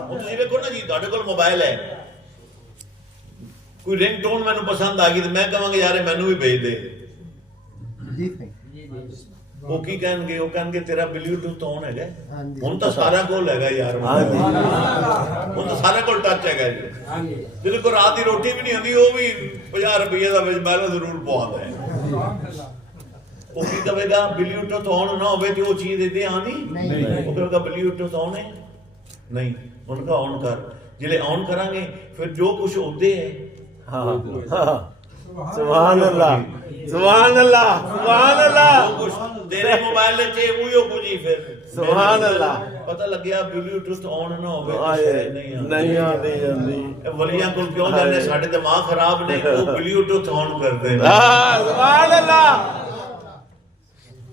ਹੁਣ ਤੁਸੀਂ ਵੇਖੋ ਨਾ ਜੀ, ਤੁਹਾਡੇ ਕੋਲ ਮੋਬਾਈਲ ਹੈ, ਕੋਈ ਰਿੰਗਟੋਨ ਮੈਨੂੰ ਪਸੰਦ ਆ ਗਈ ਤੇ ਮੈਂ ਕਹਾਂਗਾ ਯਾਰ ਇਹ ਮੈਨੂੰ ਵੀ ਭੇਜ ਦੇ, ਉਹ ਕੀ ਕਹਿਣਗੇ? ਉਹ ਕਹਿਣਗੇ ਤੇਰਾ ਬਲੂਟੂਥ ਔਨ ਹੈਗਾ। ਹੁਣ ਤਾਂ ਸਾਰਿਆਂ ਕੋਲ ਹੈਗਾ ਯਾਰ, ਹੁਣ ਤਾਂ ਸਾਰਿਆਂ ਕੋਲ ਟੱਚ ਹੈਗਾ ਜੀ। ਜਿਹਦੇ ਕੋਲ ਰਾਤ ਦੀ ਰੋਟੀ ਵੀ ਨਹੀਂ ਹੁੰਦੀ ਉਹ ਵੀ 50 ਰੁਪਏ ਦਾ ਵਿੱਚ ਬੈਲੈਂਸ ਜ਼ਰੂਰ ਪਵਾਉਂਦਾ ਹੈ। ਉਹ ਕੀ ਕਹੇਗਾ ਬਲੂਟੂਥ ਔਨ ਨਾ ਹੋਵੇ ਤੇ ਉਹ ਚੀਜ਼ ਇਹਦੇ ਆਉਂਦੀ ਨਹੀਂ। ਉਹ ਕਹੇਗਾ ਬਲੂਟੂਥ ਔਨ ਹੈ ਨਹੀਂ, ਉਹਨਾਂ ਦਾ ਔਨ ਕਰ। ਜਿਹੜੇ ਔਨ ਕਰਾਂਗੇ ਫਿਰ ਜੋ ਕੁਝ ਹੁੰਦੇ ਹੈ। ਸੁਭਾਨ ਅੱਲਾਹ, ਸੁਭਾਨ ਅੱਲਾਹ, ਸੁਭਾਨ ਅੱਲਾਹ। ਜੋ ਕੁਝ ਤੇਰੇ ਮੋਬਾਈਲ ਵਿੱਚ ਉਹੀ ਕੁਝ ਹੀ ਫਿਰ ਸੁਭਾਨ ਅੱਲਾਹ। ਪਤਾ ਲੱਗਿਆ ਬਲੂਟੂਥ ਔਨ ਨਾ ਹੋਵੇ ਨਹੀਂ ਆਉਂਦੀ। ਵਲੀਆਂ ਕੋਲ ਕਿਉਂ ਜਾਂਦੇ? ਸਾਡੇ ਦਿਮਾਗ ਖਰਾਬ ਨੇ, ਉਹ ਬਲੂਟੂਥ ਔਨ ਕਰਦੇ ਨੇ। ਸੁਭਾਨ ਅੱਲਾਹ।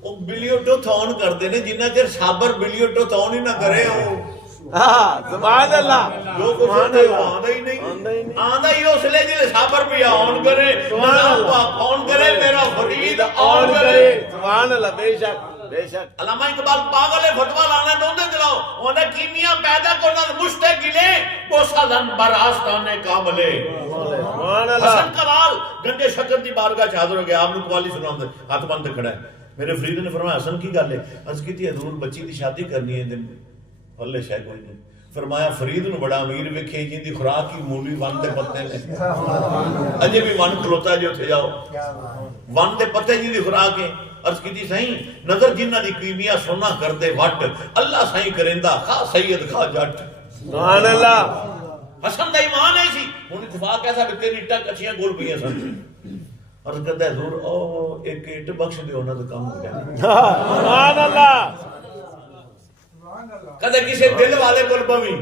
ਉਹ ਬਲੂਟੂਥ ਔਨ ਕਰਦੇ ਨੇ, ਜਿੰਨਾ ਚਿਰ ਸਾਬਰ ਬਲੂਟੂਥ ਔਨ ਹੀ ਨਾ ਕਰੇ ਉਹ ਸੁਭਾਨ ਅੱਲਾਹ। ਜੋ ਕੁਝ ਆਉਂਦਾ ਹੀ ਨਹੀਂ, ਆਉਂਦਾ ਹੀ ਉਸ ਲਈ ਜਿਹੜੇ ਸਾਬਰ ਵੀ ਔਨ ਕਰੇ, ਔਨ ਕਰੇ, ਮੇਰਾ ਫਰੀਦ ਔਨ ਕਰੇ। ਸੁਭਾਨ ਅੱਲਾਹ। ਬੇਸ਼ੱਕ बेशक अल्लामा इकबाल पागल है, फतवा लाना दोंदे दिलाओ ओने कीमिया पैदा करना मुश्ते गिले बोसालन बरास्ताने कामले। सुभान अल्लाह। हसन कवाल गंदे शक्कर दी बारगाह च हाजिर हो गया, आपने कवाली सुनांदे हाथ बंद खड़ा है। मेरे फरीद ने फरमाया हसन की गल है? अर्ज कीती हजूर बच्ची दी शादी करनी है, हल्ले शै कोई नहीं। फरमाया फरीद नूं बड़ा अमीर वेखे, जिंदी खुराक ही मूली वन दे पत्ते ने, अजे भी वन खलोता जे उत्थे जाओ, वन दे पत्ते जिंदी खुराक है। अर्ज की सही नजर जिन्ना दी कीमिया सोना करदे वट, अल्लाह सही करेंदा खा सैयद खा जट। सुभान अल्लाह। हसन दा ईमान है सी, हुन इत्तेफाक ऐसा भी तेरी इट्टां कच्चियां गोल पईयां सन। अर्ज करदा हुजूर ओ एक इट बख्श दियो ना तो काम हो गया। सुभान अल्लाह। कदे किसी दिल वाले कोल पवी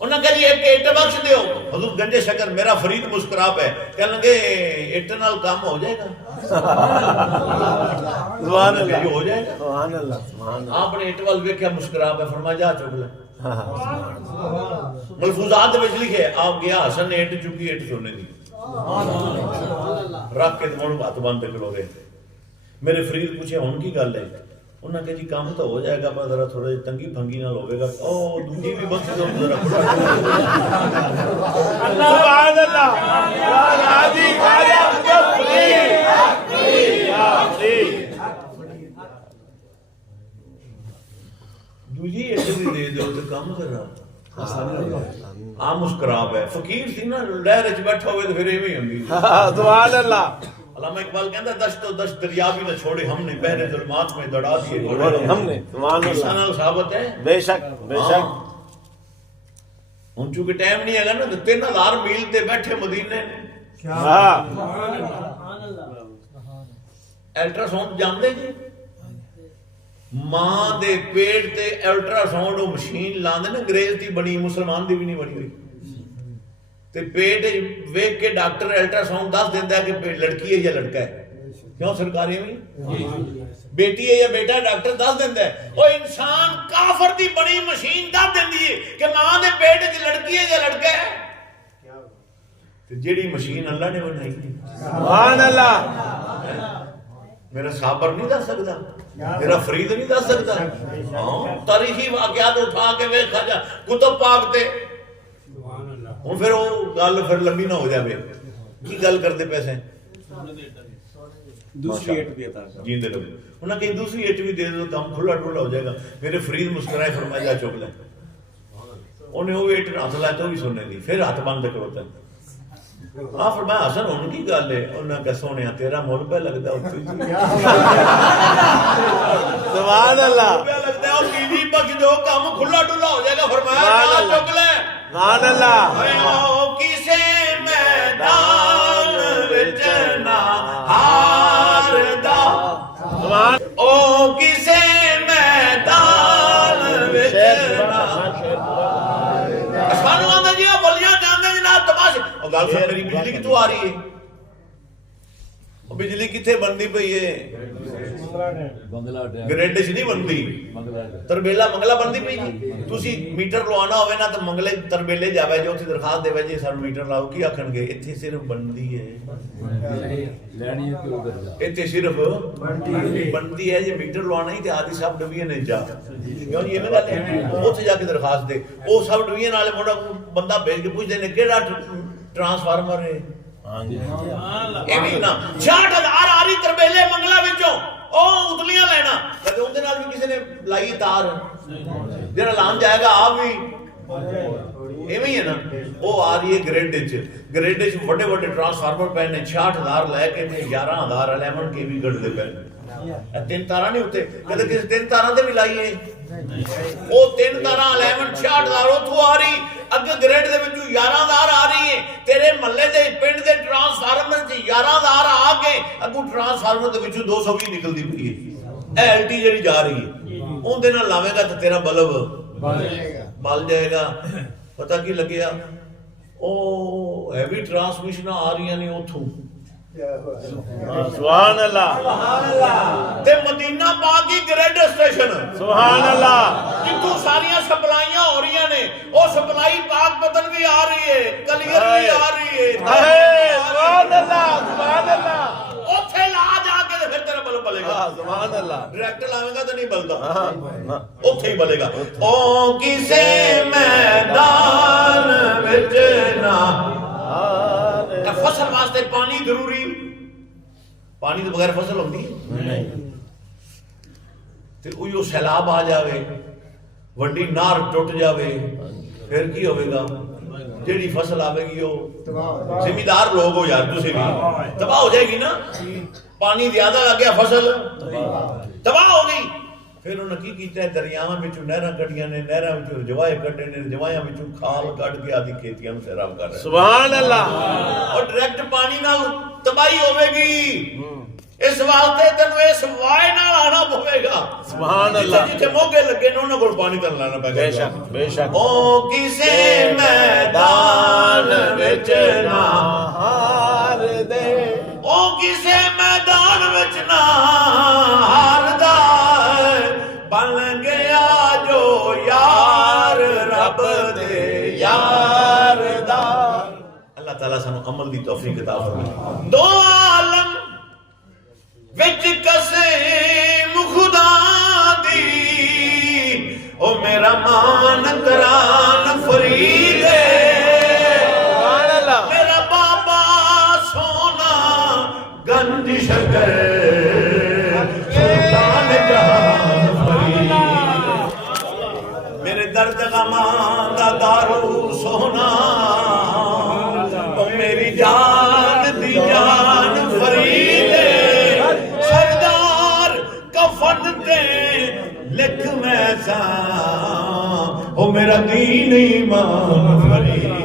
उन्हें कहा जी एक इट बख्श दियो, हुजूर गंजे शक्कर मेरा फरीद मुस्कुरा पे कह लगे इट नाल काम हो जाएगा। सुभान अल्लाह। हो जाएगा। सुभान अल्लाह। सुभान अल्लाह। आपने इट वाल वेख्या मुस्कुरा पे, फरमाया जा चुक ले। मलफूजात विच लिखे आप गया हसन ने इट चुकी, इट सोने दी रख के मुड़ हाथ बंद करो गए। मेरे फरीद पूछे हुन की गल है? उन्होंने कहा जी काम तो हो जाएगा पर जरा थोड़ा तंगी भंगी नाल होगा। ओ दूजी भी बख्श दो जरा। सुभान अल्लाह। या राजी या दूजी इट भी दे दो तो काम करा। आ मुस्कुरा पे फकीर सी ना, लहर च बैठा होवे तो फिर इवें होंदी। सुभान अल्लाह। अल्लामा इकबाल कहता दश्त तो दश्त दरिया भी न छोड़े हमने, बहरे जुल्मात में दड़ा दिए हमने। सुभान अल्लाह। साबत है बेशक बेशक। हुन चूंकि टाइम नहीं है ना, 3000 मील ते बैठे मदीने अल्ट्रासाउंड जानते जी, मां दे पेट ते अल्ट्रासाउंड मशीन लांदे ना, अंग्रेज दी बनी, मुसलमान दी भी नहीं बनी हुई। ते पेट वेख के डॉक्टर अल्ट्रासाउंड दस देंदा है कि लड़की है या लड़का है। क्यों सरकारी में बेटी है या बेटा, डॉक्टर दस देंदा है। ओ इंसान काफर दी बनी मशीन दस देंदी है कि मां दे पेट च लड़की है या लड़का है। ते जेड़ी मशीन अल्लाह ने बनाई है, सुभान अल्लाह। मेरा साबर नहीं दस सकता, मेरा फरीद नहीं दस सकता। हां तारीखी वाकयात उठा के वेख जा कुतुब पाक ते ਹੁਣ ਫਿਰ ਉਹ ਗੱਲ ਫਿਰ ਲੰਬੀ ਨਾ ਹੋ ਜਾਵੇ। ਕੀ ਗੱਲ ਕਰਦੇ ਪੈਸੇ दूसरी इट भी अता कर जींदे लोग ਉਹਨਾਂ ਕਹੀ ਦੂਸਰੀ ਇਟ ਵੀ ਦੇ ਦੋ, ਕੰਮ ਖੁੱਲਾ ਡੁੱਲਾ ਹੋ ਜਾਏਗਾ। ਮੇਰੇ ਫਰੀਦ ਮੁਸਕਰਾਏ, ਫਰਮਾਇਆ ਜਾ ਚੁੱਕ ਲੈ। ਉਹਨੇ ਉਹ ਇਟ ਹੱਥ ਲਾਇਆ ਤਾਂ ਉਹ ਵੀ ਸੋਨੇ ਦੀ, ਫਿਰ ਹੱਥ ਬੰਦ ਕਰੋ ਤਾਂ ਆ ਫਰਮਾਇਆ ਹਸਨ ਹੁਣ ਕੀ ਗੱਲ ਹੈ? ਉਹਨਾਂ ਕਹ ਸੋਹਣਿਆ ਤੇਰਾ ਮੁੱਲ ਪੈ ਲੱਗਦਾ ਉੱਥੇ सुभान अल्लाह। ਪਿਆ ਲੱਗਦਾ ਉਹ ਕੀਨੀ ਬਖਸ਼ ਦੋ, ਕੰਮ ਖੁੱਲਾ ਡੁੱਲਾ ਹੋ ਜਾਏਗਾ। ਫਰਮਾਇਆ ਜਾ ਚੁੱਕ ਲੈ। सुभान अल्लाह। ਓ ਕਿਸੇ ਮੈਦਾਨ ਵਿੱਚ ਨਾ ਹਾਰਦਾ, ਓ ਕਿਸੇ ਮੈਦਾਨ ਵਿੱਚ ਨਾ ਸਾਨੂੰ ਆਂਦਾ ਜੀ ਉਹ ਬਲੀਆਂ ਜਾਂਦੇ ਜਨਾਬ ਤਮਾਸ਼ੇ। ਉਹ ਗੱਲ ਸੁਣ ਮੇਰੀ, ਬਿਜਲੀ ਕਿੱਥੋਂ ਆ ਰਹੀ ਹੈ? ਉਹ ਬਿਜਲੀ ਕਿੱਥੇ ਬਣਦੀ ਪਈ ਹੈ? ਗ੍ਰਿਡ 'ਚ ਨਹੀਂ ਬਣਦੀ, ਤਰਬੇਲਾ ਮੰਗਲਾ ਬਣਦੀ ਪਈ ਜੀ। ਤੁਸੀਂ ਮੀਟਰ ਲਵਾਉਣਾ ਹੋਵੇ ਨਾ ਤਾਂ ਮੰਗਲੇ ਤਰਬੇਲੇ ਜਾਵੇ ਜੋ ਉੱਥੇ ਦਰਖਾਸਤ ਦੇਵੇ ਜੀ ਸਾਨੂੰ ਮੀਟਰ ਲਾਓ, ਕੀ ਆਖਣਗੇ ਇੱਥੇ ਸਿਰਫ ਬਣਦੀ ਹੈ, ਇੱਥੇ ਸਿਰਫ ਬਣਦੀ ਹੈ। ਜੇ ਮੀਟਰ ਲਵਾਉਣਾ ਹੀ ਤੇ ਆਦੀ ਸਬ ਡਿਵੀਜ਼ਨ ਜਾ ਕਿਉਂ ਜੀ, ਇਹ ਗੱਲ ਹੈ। ਉੱਥੇ ਜਾ ਕੇ ਦਰਖਾਸਤ ਦੇ, ਉਹ ਸਬ ਡਿਵੀਜ਼ਨ ਵਾਲੇ ਮੁੰਡਾ ਬੰਦਾ ਭੇਜ ਕੇ ਪੁੱਛਦੇ ਨੇ ਕਿਹੜਾ ਟਰਾਂਸਫਾਰਮਰ ਹੈ। ਇਹ ਵੀ ਨਾ 60,000 ਆਰੀ ਤਰਬੇਲੇ ਮੰਗਲਾ ਵਿੱਚੋਂ ਉਹ ਉਤਲੀਆਂ ਲੈਣਾ, ਕਦੇ ਉਹਦੇ ਨਾਲ ਵੀ ਕਿਸੇ ਨੇ ਲਾਈ ਤਾਰ, ਜਿਹੜਾ ਲਾਉਣ ਜਾਏਗਾ ਆਪ ਵੀ ਇਵੇਂ ਹੀ ਹੈ ਨਾ। ਉਹ ਆ ਰਹੀ ਹੈ ਗ੍ਰਿਡ 'ਚ, ਗ੍ਰਿਡ 'ਚ ਵੱਡੇ ਵੱਡੇ ਟਰਾਂਸਫਾਰਮਰ ਪਏ ਨੇ, 60,000 ਲੈ ਕੇ 11,000 11 kV ਕੱਢਦੇ ਪਏ। ਇਹ 3 ਤਾਰਾਂ ਨਹੀਂ ਉੱਤੇ, ਕਦੇ ਕਿਸੇ 3 ਤਾਰਾਂ ਤੇ ਵੀ ਲਾਈਏ। ਉਹ 3 ਤਾਰਾਂ 11 60,000 ਉੱਥੋਂ ਆ ਰਹੀ, ਅੱਗੇ ਗ੍ਰਿਡ ਦੇ ਵਿੱਚੋਂ 11,000 ਆ ਰਹੀ ਹੈ। ਤੇਰੇ ਮਹੱਲੇ ਦੇ ਪਿੰਡ ਦੇ ਟਰਾਂਸਫਾਰਮਰ 'ਚ 11,000 ਆ ਕੇ ਅੱਗੋਂ ਟਰਾਂਸਫਾਰਮਰ ਦੇ ਵਿੱਚੋਂ 220 ਨਿਕਲਦੀ ਪਈ ਹੈ। ਇਹ ਐਲਟੀ ਜਿਹੜੀ ਜਾ ਰਹੀ ਹੈ, ਉਹਦੇ ਨਾਲ ਲਾਵੇਗਾ ਤਾਂ ਤੇਰਾ ਬਲਬ ਬਲ ਜਾਏਗਾ। ਪਤਾ ਕੀ ਲੱਗਿਆ, ਉਹ ਹੈਵੀ ਟਰਾਂਸਮਿਸ਼ਨਾਂ ਆ ਰਹੀਆਂ ਨੇ ਉੱਥੋਂ, ਸੁਭਾਨ ਅੱਲਾਹ, ਤੇ ਮਦੀਨਾ ਪਾਕ ਹੀ ਗ੍ਰਿਡ ਸਟੇਸ਼ਨ, ਸੁਭਾਨ ਅੱਲਾਹ, ਜਿੱਥੋਂ ਸਾਰੀਆਂ ਸਪਲਾਈਆਂ ਹੋ ਰਹੀਆਂ ਨੇ। ਉਹ ਸਪਲਾਈ ਪਾਕ ਪਤਨ ਵੀ ਆ ਰਹੀ ਹੈ, ਕਲੀਅਰ ਵੀ ਆ ਰਹੀ ਹੈ। ਸੁਭਾਨ ਅੱਲਾਹ, ਸੁਭਾਨ ਅੱਲਾਹ। ਉੱਥੇ ਲਾ ਜਾ ਕੇ ਤੇ ਫਿਰ ਤੇਰਾ ਬਲਬ ਬਲੇਗਾ। ਸੁਭਾਨ ਅੱਲਾਹ। ਡਾਇਰੈਕਟ ਲਾਵੇਂਗਾ ਤਾਂ ਨਹੀਂ ਬਲਦਾ, ਉੱਥੇ ਹੀ ਬਲੇਗਾ। ਉਹ ਕਿਸੇ ਮੈਦਾਨ ਵਿੱਚ ਨਾ, ਫਸਲ ਵਾਸਤੇ ਪਾਣੀ ਜ਼ਰੂਰੀ, ਪਾਣੀ ਤੋਂ ਬਗੈਰ ਫਸਲ ਹੁੰਦੀ ਨਹੀਂ। ਤੇ ਉਹ ਸੈਲਾਬ ਆ ਜਾਵੇ, ਵੱਡੀ ਨਾਰ ਟੁੱਟ ਜਾਵੇ, ਫਿਰ ਕੀ ਹੋਵੇਗਾ? ਜਿਹੜੀ ਫਸਲ ਆਵੇਗੀ ਉਹ ਜ਼ਿਮੀਦਾਰ ਲੋਕ ਹੋ ਯਾਰ, ਤੁਸੀਂ ਵੀ ਤਬਾਹ ਹੋ ਜਾਏਗੀ ਨਾ। ਪਾਣੀ ਜ਼ਿਆਦਾ ਲੱਗ ਗਿਆ, ਫਸਲ ਤਬਾਹ ਹੋ ਗਈ। ਫਿਰ ਉਹਨੇ ਕੀ ਕੀਤਾ, ਦਰਿਆਵਾਂ ਵਿੱਚੋਂ ਨਹਿਰਾਂ ਕੱਢੀਆਂ ਨੇ, ਨਹਿਰਾਂ ਵਿੱਚੋਂ ਰਜਵਾਏ ਕੱਢੇ ਨੇ, ਰਜਵਾਇਆਂ ਵਿੱਚੋਂ ਖਾਲ ਕੱਢ ਕੇ ਆਦੀ ਖੇਤੀਆਂ ਨੂੰ ਸੈਰਾਬ ਕਰ ਰਹੇ। ਸੁਭਾਨ ਅੱਲਾਹ। ਔਰ ਡਾਇਰੈਕਟ ਪਾਣੀ ਨਾਲ ਤਬਾਹੀ ਹੋਵੇਗੀ। ਇਸ ਵਾਸਤੇ ਤੈਨੂੰ ਇਸ ਵਾਏ ਨਾਲ ਆਣਾ ਪਵੇਗਾ। ਸੁਭਾਨ ਅੱਲਾਹ। ਜਿੱਥੇ ਮੋਗੇ ਲੱਗੇ ਨੇ ਉਹਨਾਂ ਕੋਲ ਪਾਣੀ ਤਾਂ ਲਾਣਾ ਪਵੇਗਾ। ਬੇਸ਼ੱਕ ਬੇਸ਼ੱਕ। ਉਹ ਕਿਸੇ ਮੈਦਾਨ ਵਿੱਚ ਨਾ ਹਾਰ ਦੇ, ਉਹ ਕਿਸੇ ਮੈਦਾਨ ਵਿੱਚ ਨਾ ਹਾਰਦਾ, ਬਣ ਗਿਆ ਜੋ ਯਾਰ ਰੱਬ ਦੇ ਯਾਰ ਦਾ। ਅੱਲਾਹ ਤਾਲਾ ਸਾਨੂੰ ਅਮਲ ਦੀ ਤੌਫੀਕ ਅਤਾ ਫਰਮਾਏ। ਦੋ ਆਲਮ ਵਿੱਚ ਕਸਮ ਖੁਦਾ ਦੀ, ਉਹ ਮੇਰਾ ਮਾਨ ਕਰਾਨ ਫਰੀਦ, ਮੇਰਾ ਬਾਬਾ ਸੋਨਾ ਗੰਜ ਸ਼ਕਰ ਸੁਲਤਾਨ ਜਹਾਨ ਫਰੀਦ, ਮੇਰੇ ਦਰਦ ਗਮਾਂ ਦਾ ਦਾਰੂ ਸੋਨਾ, ਉਹ ਮੇਰੀ ਜਾਨ ਦੀ ਜਾਨ ਫਰੀਦ, ਸਰਦਾਰ ਕਫਨ ਤੇ ਲਿਖ ਮੈਂ ਸਾਂ, ਉਹ ਮੇਰਾ ਦੀਨ ਈਮਾਨ ਫਰੀਦ।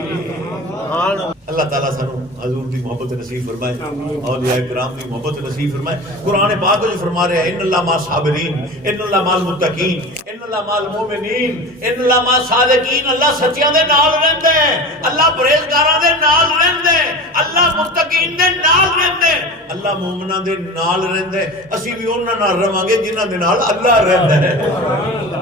अल्लाह ताला सानू हजूर दी मोहब्बत नसीब फरमाए, औलिया किराम दी मोहब्बत नसीब फरमाए। कुरान पाक विच फरमा रहा है, इन्नल्लाह मा साबिरीन, इन्नल्लाह माल मुत्तकीन, इन्नल्लाह माल मोमिनीन, इन्नल्लाह मा सादिकीन। अल्लाह सच्चियां दे नाल रहंदा है, अल्लाह परहेजगारां दे नाल रहंदा है, अल्लाह मुत्तकीन दे नाल रहंदा है, अल्लाह मोमिनां दे नाल रहंदा है। असीं भी उन्हां नाल रवांगे जिन्हां दे नाल अल्लाह रहंदा है।